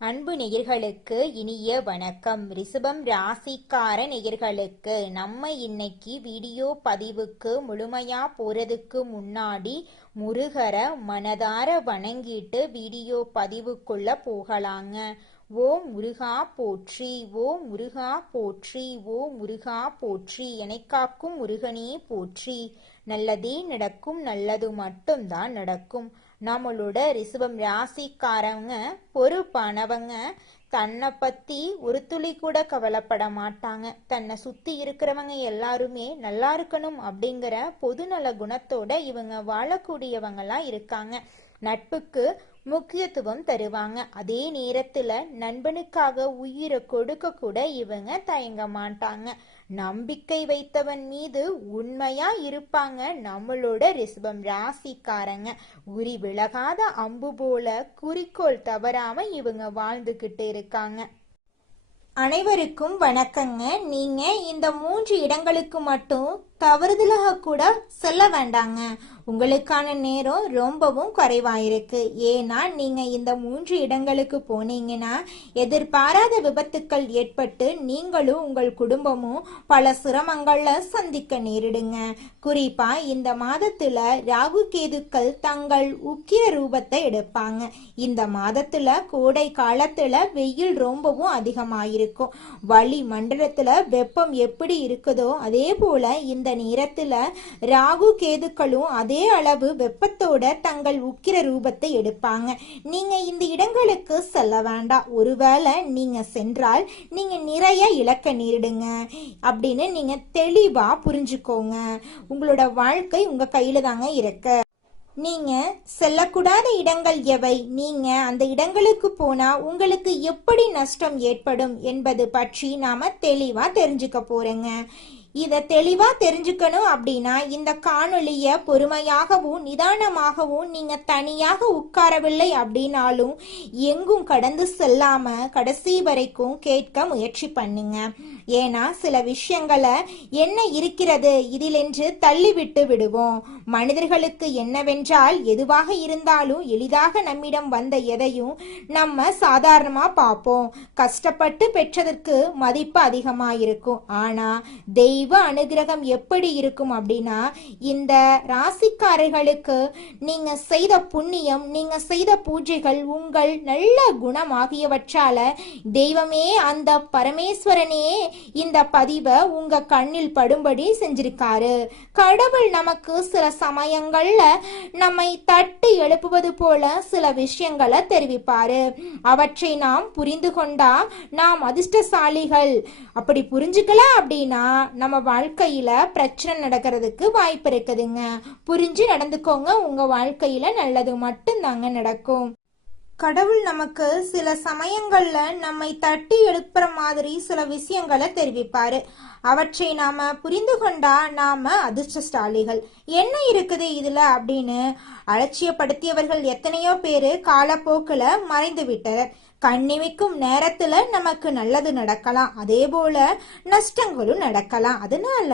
அன்பு நேயர்களுக்கு இனிய வணக்கம். ரிஷபம் ராசிக்கார நேயர்களுக்கு நம்ம இன்னைக்கு வீடியோ பதிவுக்கு முழுமையா போறதுக்கு முன்னாடி முருகரை மனதார வணங்கிட்டு வீடியோ பதிவுக்குள்ள போகலாங்க. ஓம் முருகா போற்றி, ஓம் முருகா போற்றி, ஓம் முருகா போற்றி, எனக்காக்கும் முருகனே போற்றி. நல்லதே நடக்கும், நல்லது மட்டும்தான் நடக்கும். நம்மளோட ரிஷபம் ராசிக்காரங்க பொறுப்பானவங்க. தன்னை பத்தி ஒரு துளி கூட கவலைப்பட மாட்டாங்க. தன்னை சுத்தி இருக்கிறவங்க எல்லாருமே நல்லா இருக்கணும் அப்படிங்கிற பொதுநல குணத்தோட இவங்க வாழக்கூடியவங்களா இருக்காங்க. நட்புக்கு முக்கியத்துவம் தருவாங்க. அதே நேரத்துல நண்பனுக்காக உயிரை கொடுக்க கூட இவங்க தயங்க மாட்டாங்க. நம்பிக்கை வைத்தவன் மீது உண்மையா இருப்பாங்க நம்மளோட ரிஷபம் ராசிக்காரங்க. உரி விலகாத அம்பு போல குறிக்கோள் தவறாம இவங்க வாழ்ந்துகிட்டு இருக்காங்க. அனைவருக்கும் வணக்கங்க. நீங்க இந்த 3 இடங்களுக்கு மட்டும் தவறுதலாக கூட செல்ல வேண்டாங்க. உங்களுக்கான நேரம் ரொம்பவும் குறைவாயிருக்கு. ஏன்னா நீங்க இந்த 3 இடங்களுக்கு போனீங்கன்னா எதிர்பாராத விபத்துக்கள் ஏற்பட்டு நீங்களும் உங்கள் குடும்பமும் பல சிரமங்கள்ல சந்திக்க நேரிடுங்க. குறிப்பா இந்த மாதத்துல ராகு கேதுக்கள் தங்கள் உக்கிர ரூபத்தை எடுப்பாங்க. இந்த மாதத்துல கோடை காலத்துல வெயில் ரொம்பவும் அதிகமாயிருக்கும். வளி மண்டலத்துல வெப்பம் எப்படி இருக்குதோ அதே போல இந்த நேரத்துல ராகு கேதுக்களும் அதே அளவு வெப்பத்தோட தங்கள் உக்கிர ரூபத்தை எடுப்பாங்க. நீங்க இந்த இடங்களுக்கு செல்ல வேண்டாம். ஒருவேளை நீங்க சென்றால் நீங்க நிறைய இழக்க நேரிடுங்க அப்படின்னு நீங்க தெளிவா புரிஞ்சுக்கோங்க. உங்களோட வாழ்க்கை உங்க கையில தாங்க இருக்கு. நீங்க செல்லக்கூடாத இடங்கள் எவை, நீங்க அந்த இடங்களுக்கு போனா உங்களுக்கு எப்படி நஷ்டம் ஏற்படும் என்பது பற்றி நாம தெளிவா தெரிஞ்சுக்க போறேங்க. இதை தெளிவா தெரிஞ்சுக்கணும் அப்படின்னா இந்த காணொலிய பொறுமையாகவும் நிதானமாகவும் நீங்க தனியாக உட்காரவில்லை அப்படின்னாலும் எங்கும் கடந்து செல்லாம கடைசி வரைக்கும் கேட்க முயற்சி பண்ணுங்க. ஏன்னா சில விஷயங்களை என்ன இருக்கிறது இதில் என்று தள்ளிவிட்டு விடுவோம். மனிதர்களுக்கு என்னவென்றால் எதுவாக இருந்தாலும் எளிதாக நம்மிடம் வந்த எதையும் நம்ம சாதாரணமா பார்ப்போம். கஷ்டப்பட்டு பெற்றதற்கு மதிப்பு அதிகமா இருக்கும். ஆனா தெய்வ அனுகிரகம் எப்படி இருக்கும் அப்படின்னா இந்த ராசிக்காரர்களுக்கு நீங்க செய்த புண்ணியம், நீங்க செய்த பூஜைகள், உங்கள் நல்ல குணம் ஆகியவற்றால தெய்வமே அந்த பரமேஸ்வரனே இந்த பதிவை உங்க கண்ணில் படும்படி செஞ்சிருக்காரு. கடவுள் நமக்கு சில சமயங்கள்ல நம்மை தட்டி எழுப்புவது போல சில விஷயங்களை தெரிவிப்பாரு. அவற்றை நாம் புரிந்து கொண்டா நாம் அதிர்ஷ்டசாலிகள். அப்படி புரிஞ்சுக்கல அப்படின்னா நம்ம வாழ்க்கையில பிரச்சனை நடக்கிறதுக்கு வாய்ப்பு இருக்குதுங்க. புரிஞ்சு நடந்துக்கோங்க. உங்க வாழ்க்கையில நல்லது மட்டும் தாங்க நடக்கும். கடவுள் நமக்கு சில சமயங்கள்ல நம்மை தட்டி எழுப்புற மாதிரி சில விஷயங்களை தெரிவிப்பாரு. அவற்றை நாம புரிந்து கொண்டா நாம அதிர்ஷ்டசாலிகள். என்ன இருக்குது இதுல அப்படின்னு அலட்சியப்படுத்தியவர்கள் எத்தனையோ பேரு காலப்போக்குல மறைந்து விட்டனர். கண்ணிமைக்கும் நேரத்துல நமக்கு நல்லது நடக்கலாம், அதே போல நஷ்டங்களும் நடக்கலாம். அதனால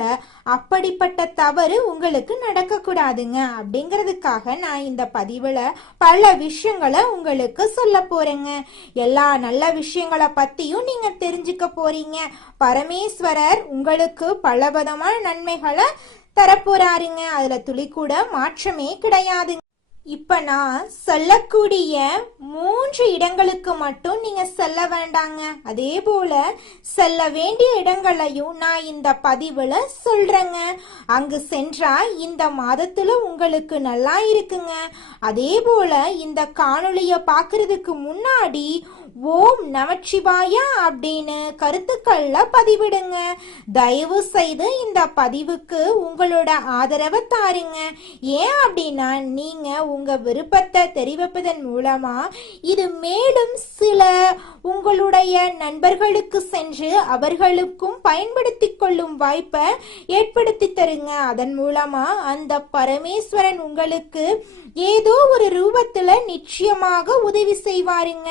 அப்படிப்பட்ட தவறு உங்களுக்கு நடக்க கூடாதுங்க. அப்படிங்கிறதுக்காக நான் இந்த பதிவுல பல விஷயங்களை உங்களுக்கு சொல்ல போறேங்க. எல்லா நல்ல விஷயங்களை பத்தியும் நீங்க தெரிஞ்சுக்க போறீங்க. பரமேஸ்வரர் உங்களுக்கு பலவிதமான நன்மைகளை தரப்போறாருங்க. அதுல துளி கூட மாற்றமே கிடையாது. இப்ப நான் சொல்லக்கூடிய 3 இடங்களுக்கு மட்டும் நீங்க செல்ல வேண்டாங்க. அதே போல செல்ல வேண்டிய இடங்களையும் நான் இந்த பதிவுல சொல்றேங்க. அங்கு சென்றா இந்த மாதத்துல உங்களுக்கு நல்லா இருக்குங்க. அதே போல இந்த காணொளிய பாக்குறதுக்கு முன்னாடி ஓம் நமச்சிவாயா அப்படின்னு கருத்துக்கள்ல பதிவிடுங்க. தயவு செய்து இந்த பதிவுக்கு உங்களோட ஆதரவை தாருங்க. ஏன் அப்படின்னா நீங்க உங்க விருப்பத்தை தெரிவிப்பதன் மூலமா இது மேலும் சில உங்களுடைய நண்பர்களுக்கு சென்று அவர்களுக்கும் பயன்படுத்தி கொள்ளும் வாய்ப்பை ஏற்படுத்தி தருங்க. அதன் மூலமா அந்த பரமேஸ்வரன் உங்களுக்கு ஏதோ ஒரு ரூபத்துல நிச்சயமாக உதவி செய்வாருங்க.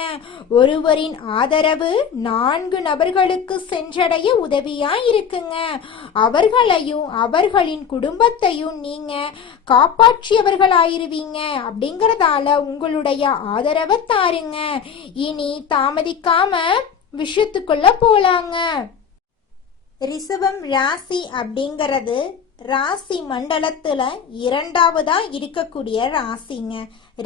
ஒருவரின் ஆதரவு 4 நபர்களுக்கு சென்றடைய உதவியா இருக்குங்க. அவர்களையும் அவர்களின் குடும்பத்தையும் நீங்க காப்பாற்றியவர்களாயிருவீங்க. அப்படிங்கறதால உங்களுடைய ஆதரவை தாருங்க. இனி தாமதிக்காம விஷயத்துக்குள்ள போலாங்க. ரிஷபம் ராசி அப்படிங்கிறது ராசி மண்டலத்துல இரண்டாவதா இருக்கக்கூடிய ராசிங்க.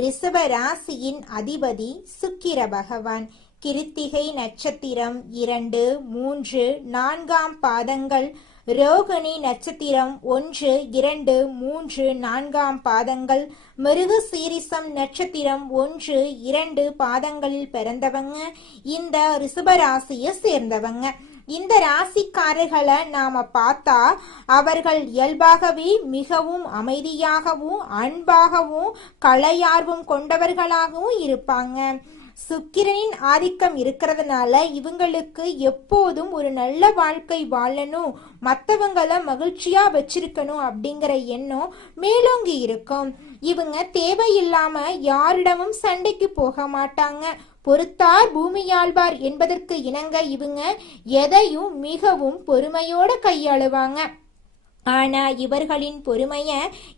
ரிஷப ராசியின் அதிபதி சுக்கிர பகவான். கிருத்திகை நட்சத்திரம் 2, 3, 4ஆம் பாதங்கள், ரோகிணி நட்சத்திரம் 1, 2, 3, 4ஆம் பாதங்கள், மிருக சீரிசம் நட்சத்திரம் 1, 2 பாதங்களில் பிறந்தவங்க இந்த ரிஷபராசியை சேர்ந்தவங்க. இந்த ராசிக்காரர்களை நாம பார்த்தா அவர்கள் இயல்பாகவே மிகவும் அமைதியாகவும் அன்பாகவும் கலையார்வம் கொண்டவர்களாகவும் இருப்பாங்க. சுக்கிரனின் ஆதிக்கம் இருக்கிறதுனால இவங்களுக்கு எப்போதும் ஒரு நல்ல வாழ்க்கை வாழணும், மற்றவங்களை மகிழ்ச்சியா வச்சிருக்கணும் அப்படிங்கிற எண்ணம் மேலோங்கி இருக்கும். இவங்க தேவையில்லாம யாரிடமும் சண்டைக்கு போக மாட்டாங்க. பொறுத்தார் பூமியாழ்வார் என்பதற்கு இணங்க இவங்க எதையும் மிகவும் பொறுமையோட கையாளுவாங்க. ஆனா இவர்களின் பொறுமைய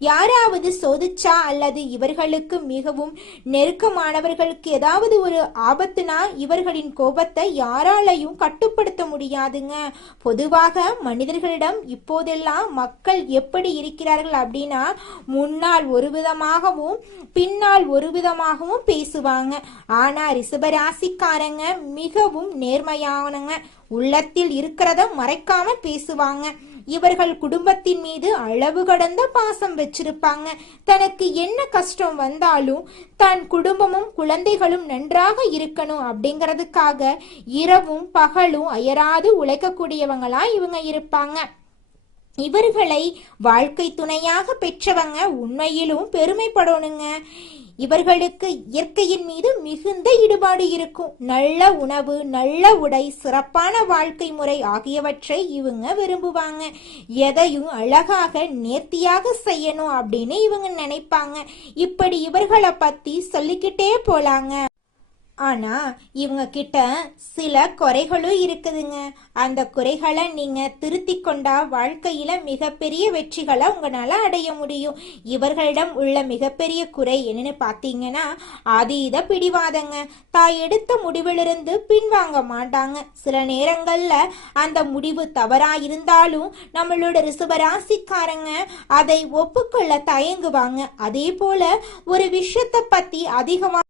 யாராவது சோதிச்சா அல்லது இவர்களுக்கு மிகவும் நெருக்கமானவர்களுக்கு ஏதாவது ஒரு ஆபத்துனா இவர்களின் கோபத்தை யாராலையும் கட்டுப்படுத்த முடியாதுங்க. பொதுவாக மனிதர்களிடம் இப்போதெல்லாம் மக்கள் எப்படி இருக்கிறார்கள் அப்படின்னா, முன்னால் ஒரு விதமாகவும் பின்னால் ஒரு விதமாகவும் பேசுவாங்க. ஆனா ரிஷபராசிக்காரங்க மிகவும் நேர்மையானங்க. உள்ளத்தில் இருக்கிறத மறைக்காம பேசுவாங்க. இவர்கள் குடும்பத்தின் மீது அளவு கடந்த பாசம் வச்சிருப்பாங்க. தனக்கு என்ன கஷ்டம் வந்தாலும் தன் குடும்பமும் குழந்தைகளும் நன்றாக இருக்கணும் அப்படிங்கிறதுக்காக இரவும் பகலும் அயராது உழைக்கக்கூடியவங்களா இவங்க இருப்பாங்க. இவர்களை வாழ்க்கை துணையாக பெற்றவங்க உண்மையிலும் பெருமைப்படணுங்க. இவர்களுக்கு இயற்கையின் மீது மிகுந்த ஈடுபாடு இருக்கும். நல்ல உணவு, நல்ல உடை, சிறப்பான வாழ்க்கை முறை ஆகியவற்றை இவங்க விரும்புவாங்க. எதையும் அழகாக நேர்த்தியாக செய்யணும் அப்படின்னு இவங்க நினைப்பாங்க. இப்படி இவர்களை பத்தி சொல்லிக்கிட்டே போலாங்க. ஆனா இவங்க கிட்ட சில குறைகளும் இருக்குதுங்க. அந்த குறைகளை நீங்க திருத்தி கொண்டா வாழ்க்கையில மிகப்பெரிய வெற்றிகளை உங்களால அடைய முடியும். இவர்களிடம் உள்ள மிகப்பெரிய குறை என்னன்னு பாத்தீங்கன்னா அதீத பிடிவாதங்க. தாய் எடுத்த முடிவிலிருந்து பின்வாங்க மாட்டாங்க. சில நேரங்கள்ல அந்த முடிவு தவறா இருந்தாலும் நம்மளோட ரிஷபராசிக்காரங்க அதை ஒப்புக்கொள்ள தயங்குவாங்க. அதே போல ஒரு விஷயத்தை பத்தி அதிகமா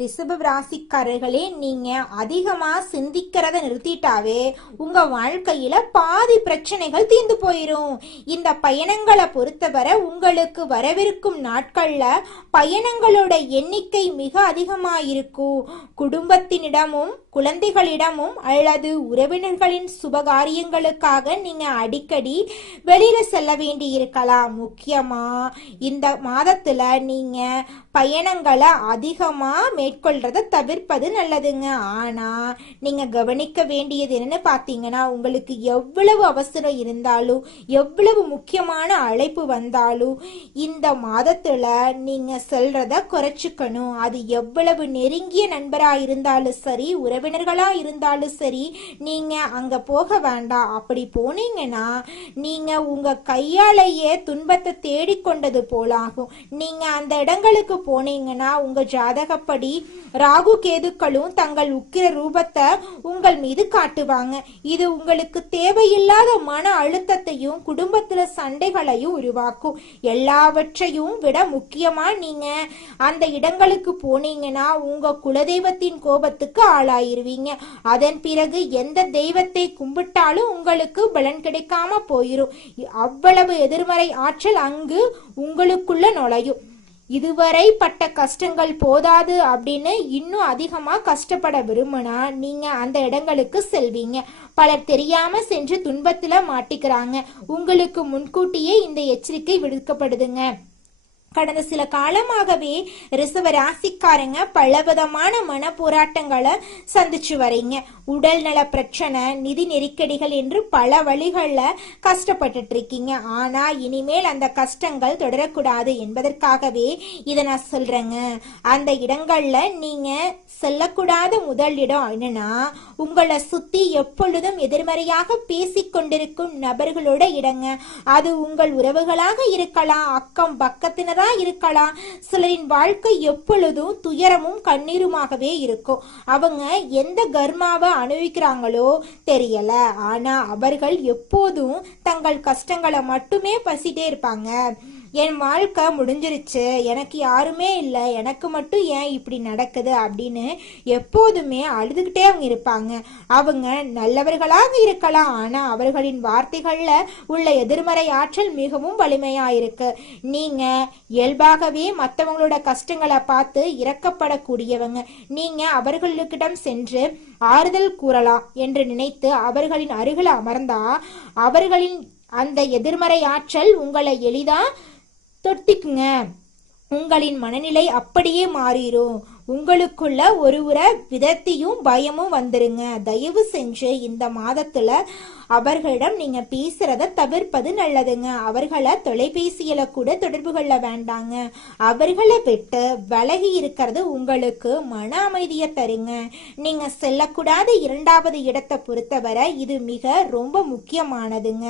ரிஷப ராசிக்காரர்களே, நீங்க அதிகமா சிந்திக்கிறத நிறுத்திட்டாவே உங்க வாழ்க்கையில பாதி பிரச்சனைகள் தீர்ந்து போயிரும். இந்த பயணங்களை பொறுத்தவரை உங்களுக்கு வரவிருக்கும் நாட்கள்ல பயணங்களோட எண்ணிக்கை மிக அதிகமா இருக்கும். குடும்பத்தினிடமும் குழந்தைகளிடமும் அல்லது உறவினர்களின் சுபகாரியங்களுக்காக நீங்க அடிக்கடி வெளியில செல்ல வேண்டி இருக்கலாம். முக்கியமா இந்த மாதத்துல நீங்க பயணங்களை அதிகமா மேற்கொள்றத தவிர்ப்பது நல்லதுங்க. ஆனா நீங்க கவனிக்க வேண்டியது என்னன்னு பாத்தீங்கன்னா, உங்களுக்கு எவ்வளவு அவசரம் இருந்தாலும் எவ்வளவு முக்கியமான அழைப்பு வந்தாலும் இந்த மாதத்துல நீங்க செல்றத குறைச்சுக்கணும். அது எவ்வளவு நெருங்கிய நண்பரா இருந்தாலும் சரி, உறவினர்களா இருந்தாலும் சரி, நீங்க அங்க போக வேண்டாம். அப்படி போனீங்கன்னா நீங்க உங்க கையாலேயே துன்பத்தை தேடிக்கொண்டது போலாகும். நீங்க அந்த இடங்களுக்கு போனீங்கன்னா உங்க ஜாதகப்படி ராகு கேதுக்களும் தங்கள் உக்கிர ரூபத்தை உங்கள் மீது காட்டுவாங்க. இது உங்களுக்கு தேவையில்லாத மன அழுத்தத்தையும் குடும்பத்துல சண்டைகளையும் உருவாக்கும். எல்லாவற்றையும் விட முக்கியமா நீங்க அந்த இடங்களுக்கு போனீங்கன்னா உங்க குலதெய்வத்தின் கோபத்துக்கு ஆளாயிருவீங்க. அதன் பிறகு எந்த தெய்வத்தை கும்பிட்டாலும் உங்களுக்கு பலன் கிடைக்காம போயிரும். அவ்வளவு எதிர்மறை ஆற்றல் அங்கு உங்களுக்குள்ள நுழையும். இதுவரை பட்ட கஷ்டங்கள் போதாது அப்படின்னு இன்னும் அதிகமா கஷ்டப்பட விரும்பினா நீங்க அந்த இடங்களுக்கு செல்வீங்க. பலர் தெரியாம சென்று துன்பத்துல மாட்டிக்கிறாங்க. உங்களுக்கு முன்கூட்டியே இந்த எச்சரிக்கை விடுக்கப்படுதுங்க. கடந்த சில காலமாகவே ரிஷப ராசிக்காரங்க பலவிதமான மன போராட்டங்களை சந்திச்சு வரீங்க. உடல் நல பிரச்சனை, நிதி நெருக்கடிகள் என்று பல வழிகள்ல கஷ்டப்பட்டுட்டு இருக்கீங்க. ஆனா இனிமேல் அந்த கஷ்டங்கள் தொடரக்கூடாது என்பதற்காகவே இதை நான் சொல்றேங்க. அந்த இடங்கள்ல நீங்க செல்லக்கூடாத முதல் இடம் என்னன்னா, உங்களை சுத்தி எப்பொழுதும் எதிர்மறையாக பேசிக்கொண்டிருக்கும் நபர்களோட இடங்க. அது உங்கள் உறவுகளாக இருக்கலாம், அக்கம் பக்கத்தினர் சிலரா இருக்கலாம். சிலரின் வாழ்க்கை எப்பொழுதும் துயரமும் கண்ணீருமாகவே இருக்கும். அவங்க எந்த கர்மாவை அனுபவிக்கிறாங்களோ தெரியல, ஆனா அவர்கள் எப்போதும் தங்கள் கஷ்டங்களை மட்டுமே பசிட்டே இருப்பாங்க. என் வாழ்க்கை முடிஞ்சிருச்சு, எனக்கு யாருமே இல்லை, எனக்கு மட்டும் ஏன் இப்படி நடக்குது அப்படின்னு எப்போதுமே அழுதுகிட்டே அவங்க இருப்பாங்க. அவங்க நல்லவர்களாக இருக்கலாம், ஆனா அவர்களின் வார்த்தைகள்ல உள்ள எதிர்மறை ஆற்றல் மிகவும் வலிமையா இருக்கு. நீங்க இயல்பாகவே மற்றவங்களோட கஷ்டங்களை பார்த்து இரக்கப்படக்கூடியவங்க. நீங்க அவர்களிடம் சென்று ஆறுதல் கூறலாம் என்று நினைத்து அவர்களின் அருகில் அமர்ந்தா அவர்களின் அந்த எதிர்மறை ஆற்றல் உங்களை எளிதா தொட்டிக்குங்க. உங்களின் மனநிலை அப்படியே மாறிடும். உங்களுக்குள்ள ஒரு விதத்தையும் பயமும் வந்துருங்க. தயவு செஞ்சு இந்த மாதத்துல அவர்களிடம் நீங்க பேசுறத தவிர்ப்பது நல்லதுங்க. அவர்களை தொலைபேசியில கூட தொடர்பு கொள்ள வேண்டாங்க. அவர்களை விட்டு விலகி இருக்கிறது உங்களுக்கு மன அமைதியை தருங்க. நீங்க செல்லக்கூடாத 2வது இடத்தை பொறுத்தவரை இது மிக ரொம்ப முக்கியமானதுங்க.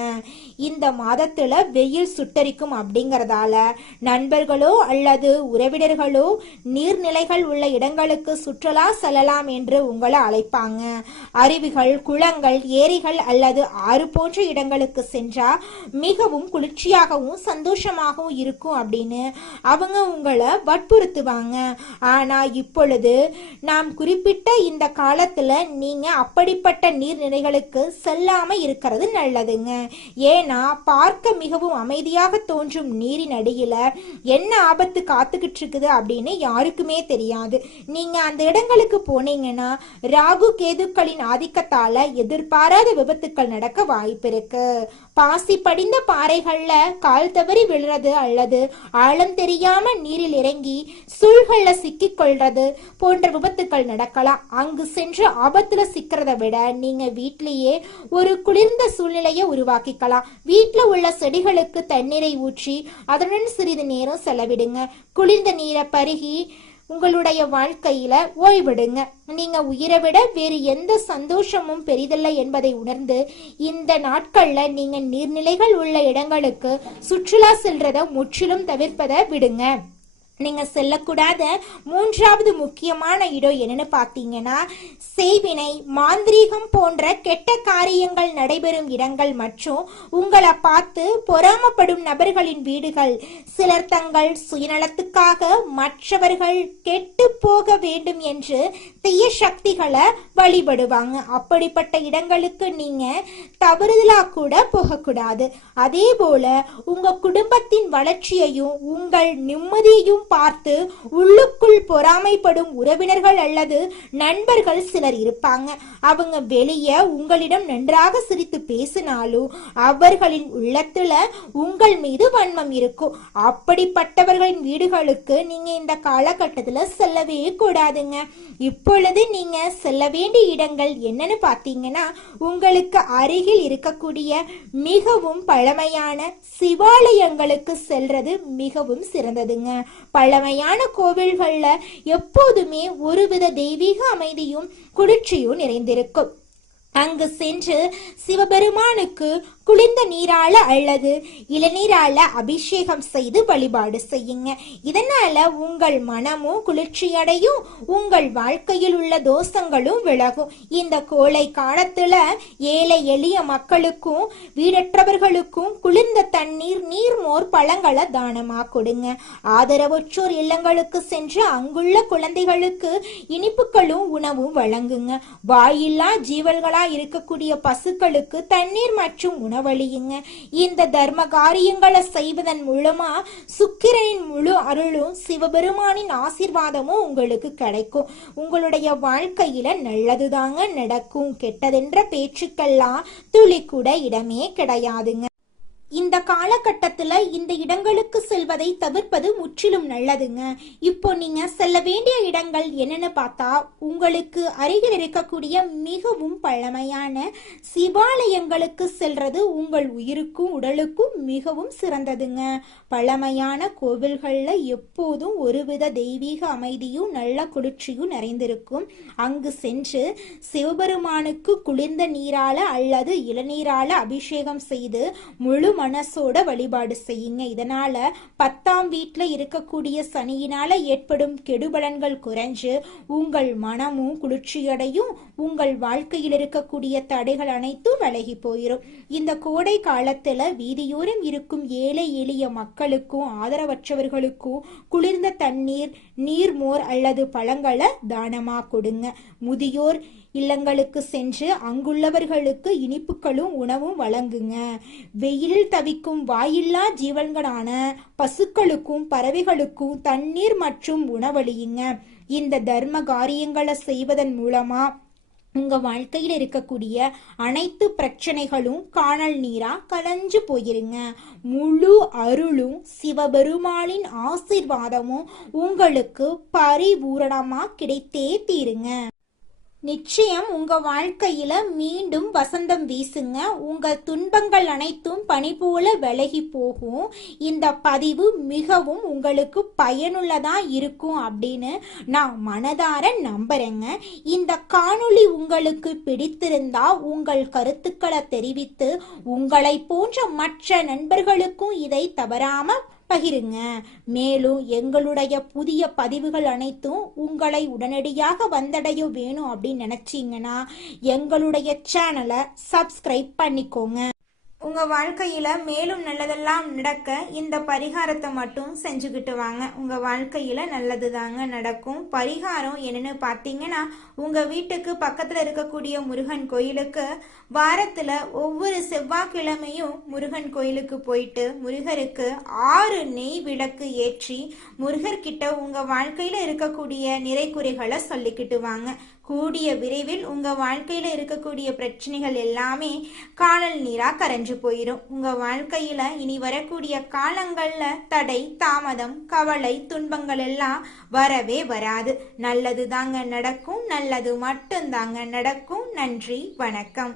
இந்த மாதத்துல வெயில் சுட்டரிக்கும் அப்படிங்கறதால நண்பர்களோ அல்லது உறவினர்களோ நீர்நிலைகள் உள்ள இடங்களுக்கு சுற்றுலா செல்லலாம் என்று உங்களை அழைப்பாங்க. அருவிகள், குளங்கள், ஏரிகள் அல்லது ஆறு போன்ற இடங்களுக்கு சென்றா மிகவும் குளிர்ச்சியாகவும் சந்தோஷமாகவும் இருக்கும் அப்படின்னு அவங்க உங்களை வற்புறுத்துவாங்க. ஆனா இப்பொழுது நாம் குறிப்பிட்ட இந்த காலத்துல நீங்க அப்படிப்பட்ட நீர்நிலைகளுக்கு செல்லாம இருக்கிறது நல்லதுங்க. ஏன்னா பார்க்க மிகவும் அமைதியாக தோன்றும் நீரின் அடியில என்ன ஆபத்து காத்துக்கிட்டு இருக்குது அப்படின்னு யாருக்குமே தெரியாது. நீங்க அந்த இடங்களுக்கு போனீங்கன்னா ராகு கேதுக்களின் ஆதிக்கத்தால எதிர்பாராத விபத்துக்கள் நடக்க வாய்ப்பு இருக்கு. பாசி படிந்த பாறைகள்ல கால் தவறி விழுறது அல்லது ஆழம் தெரியாம நீரில் இறங்கி சூழ்கள்ல சிக்கிக் கொள்றது போன்ற விபத்துக்கள் நடக்கலாம். அங்கு சென்று ஆபத்துல சிக்கிறத விட நீங்க வீட்டிலேயே ஒரு குளிர்ந்த சூழ்நிலையை உருவாக்கிக்கலாம். வீட்டுல உள்ள செடிகளுக்கு தண்ணீரை ஊற்றி அதனுடன் சிறிது நேரம் செலவிடுங்க. குளிர்ந்த நீரை பருகி உங்களுடைய வாழ்க்கையில ஓய்விடுங்க. நீங்க உயிரை விட வேறு எந்த சந்தோஷமும் பெரிதில்லை என்பதை உணர்ந்து இந்த நாட்கள்ல நீங்க நீர்நிலைகள் உள்ள இடங்களுக்கு சுற்றுலா செல்றத முற்றிலும் தவிர்ப்பதை விடுங்க. நீங்க செல்லக்கூடாத 3வது முக்கியமான இடம் என்னன்னு பாத்தீங்கன்னா செய்வினை, மாந்திரீகம் போன்ற கெட்ட காரியங்கள் நடைபெறும் இடங்கள் மற்றும் உங்களை பார்த்து பொறாமப்படும் நபர்களின் வீடுகள். சிலர் தங்கள் சுயநலத்துக்காக மற்றவர்கள் கெட்டு போக வேண்டும் என்று தீய சக்திகளை வழிபடுவாங்க. அப்படிப்பட்ட இடங்களுக்கு நீங்க தவறுதலா கூட போகக்கூடாது. அதே போல உங்க குடும்பத்தின் வளர்ச்சியையும் உங்கள் நிம்மதியையும் பார்த்து உள்ளுக்குள் பொறாமைப்படும் உறவினர்கள் அல்லது நண்பர்கள் சிலர் இருப்பாங்க. அவங்க வெளியே உங்களிடம் நன்றாக சிரித்து பேசினாலும் அவர்களின் உள்ளத்துல உங்கள் மீது வன்மம் இருக்கும். அப்படிப்பட்டவர்களின் வீடுகளுக்கு நீங்க இந்த காலகட்டத்துல செல்லவே கூடாதுங்க. இப்பொழுது நீங்க செல்ல வேண்டிய இடங்கள் என்னன்னு பாத்தீங்கன்னா உங்களுக்கு அருகில் இருக்கக்கூடிய மிகவும் பழமையான சிவாலயங்களுக்கு செல்றது மிகவும் சிறந்ததுங்க. பழமையான கோவில்கள்ல எப்போதுமே ஒருவித தெய்வீக அமைதியும் குளிர்ச்சியும் நிறைந்திருக்கும். அங்கு சென்று சிவபெருமானுக்கு குளிர்ந்த நீரால அல்லது இளநீரால அபிஷேகம் செய்து வழிபாடு செய்யுங்க. இதனால உங்கள் மனமும் குளிர்ச்சியடையும், உங்கள் வாழ்க்கையில் உள்ள தோஷங்களும் விலகும். இந்த கோடை காலத்துல ஏழை எளிய மக்களுக்கும் வீடற்றவர்களுக்கும் குளிர்ந்த தண்ணீர், நீர்மோர், பழங்களை தானமா கொடுங்க. ஆதரவற்றோர் இல்லங்களுக்கு சென்று அங்குள்ள குழந்தைகளுக்கு இனிப்புகளும் உணவும் வழங்குங்க. வாயில்லா ஜீவல்களா இருக்கக்கூடிய பசுக்களுக்கு தண்ணீர் மற்றும் உணவளியுங்க. இந்த தர்ம காரியங்களை செய்வதன் மூலமா சுக்கிரனின் முழு அருளும் சிவபெருமானின் ஆசீர்வாதமும் உங்களுக்கு கிடைக்கும். உங்களுடைய வாழ்க்கையில நல்லதுதாங்க நடக்கும். கெட்டதென்ற பேச்சுக்கெல்லாம் துளி கூட இடமே கிடையாதுங்க. இந்த காலகட்டத்துல இந்த இடங்களுக்கு செல்வதை தவிர்ப்பது முற்றிலும் நல்லதுங்க. இப்போ நீங்க செல்ல வேண்டிய இடங்கள் என்னன்னு பார்த்தா உங்களுக்கு அருகில் இருக்கக்கூடிய மிகவும் பழமையான சிவாலயங்களுக்கு செல்றது உங்கள் உயிருக்கும் உடலுக்கும் மிகவும் சிறந்ததுங்க. பழமையான கோவில்கள்ல எப்போதும் ஒருவித தெய்வீக அமைதியும் நல்ல குளிர்ச்சியும் நிறைந்திருக்கும். அங்கு சென்று சிவபெருமானுக்கு குளிர்ந்த நீரால அல்லது இளநீரால அபிஷேகம் செய்து முழு மனசோட வழிபாடு செய்யுங்க. இதனால 10ஆம் வீட்டுல இருக்கக்கூடிய சனியினால ஏற்படும் கெடுபலன்கள் குறைஞ்சு உங்கள் மனமும் குளிர்ச்சியடையும். உங்கள் வாழ்க்கையில் இருக்கக்கூடிய தடைகள் அனைத்தும் விலகி போயிடும். இந்த கோடை காலத்துல வீதியோரம் இருக்கும் ஏழை எளிய மக்களுக்கும் ஆதரவற்றவர்களுக்கும் குளிர்ந்த தண்ணீர், நீர்மோர் அல்லது பழங்களை தானமா கொடுங்க. முதியோர் இல்லங்களுக்கு சென்று அங்குள்ளவர்களுக்கு இனிப்புகளும் உணவும் வழங்குங்க. வெயிலில் தவிக்கும் வாயில்லா ஜீவன்களான பசுக்களுக்கும் பறவைகளுக்கும் தண்ணீர் மற்றும் உணவளியுங்க. இந்த தர்ம காரியங்களை செய்வதன் மூலமா உங்க வாழ்க்கையில் இருக்கக்கூடிய அனைத்து பிரச்சனைகளும் காணல் நீரா கலைஞ்சு போயிருங்க. முழு அருளும் சிவபெருமானின் ஆசீர்வாதமும் உங்களுக்கு பரிபூரணமா கிடைத்தே தீருங்க. நிச்சயம் உங்க வாழ்க்கையில மீண்டும் வசந்தம் வீசுங்க. உங்க துன்பங்கள் அனைத்தும் பனி போல விலகி போகும். இந்த பதிவு மிகவும் உங்களுக்கு பயனுள்ளதா இருக்கும் அப்படின்னு நான் மனதார நம்புறேங்க. இந்த காணொளி உங்களுக்கு பிடித்திருந்தா உங்கள் கருத்துக்களை தெரிவித்து உங்களை போன்ற மற்ற நண்பர்களுக்கும் இதை தவறாம பகிருங்க. மேலும் எங்களுடைய புதிய பதிவுகள் அனைத்தும் உங்களை உடனடியாக வந்தடைய வேணும் அப்படின்னு நினைச்சீங்கன்னா எங்களுடைய சேனலை சப்ஸ்கிரைப் பண்ணிக்கோங்க. உங்க வாழ்க்கையில மேலும் நல்லதெல்லாம் நடக்க இந்த பரிகாரத்தை மட்டும் செஞ்சுக்கிட்டு வாங்க. உங்க வாழ்க்கையில நல்லது தாங்க நடக்கும். பரிகாரம் என்னன்னு பார்த்தீங்கன்னா, உங்க வீட்டுக்கு பக்கத்துல இருக்கக்கூடிய முருகன் கோயிலுக்கு வாரத்துல ஒவ்வொரு செவ்வாய்க்கிழமையும் முருகன் கோயிலுக்கு போயிட்டு முருகருக்கு 6 நெய் விளக்கு ஏற்றி முருகர்கிட்ட உங்க வாழ்க்கையில இருக்கக்கூடிய நிறைகுறைகளை சொல்லிக்கிட்டு வாங்க. கூடிய விரைவில் உங்க வாழ்க்கையில இருக்கக்கூடிய பிரச்சனைகள் எல்லாமே காணல் நீரா கரைஞ்சு போயிடும். உங்க வாழ்க்கையில இனி வரக்கூடிய காலங்கள்ல தடை, தாமதம், கவலை, துன்பங்கள் எல்லாம் வரவே வராது. நல்லது தாங்க நடக்கும். நல்லது மட்டும் தாங்க நடக்கும். நன்றி, வணக்கம்.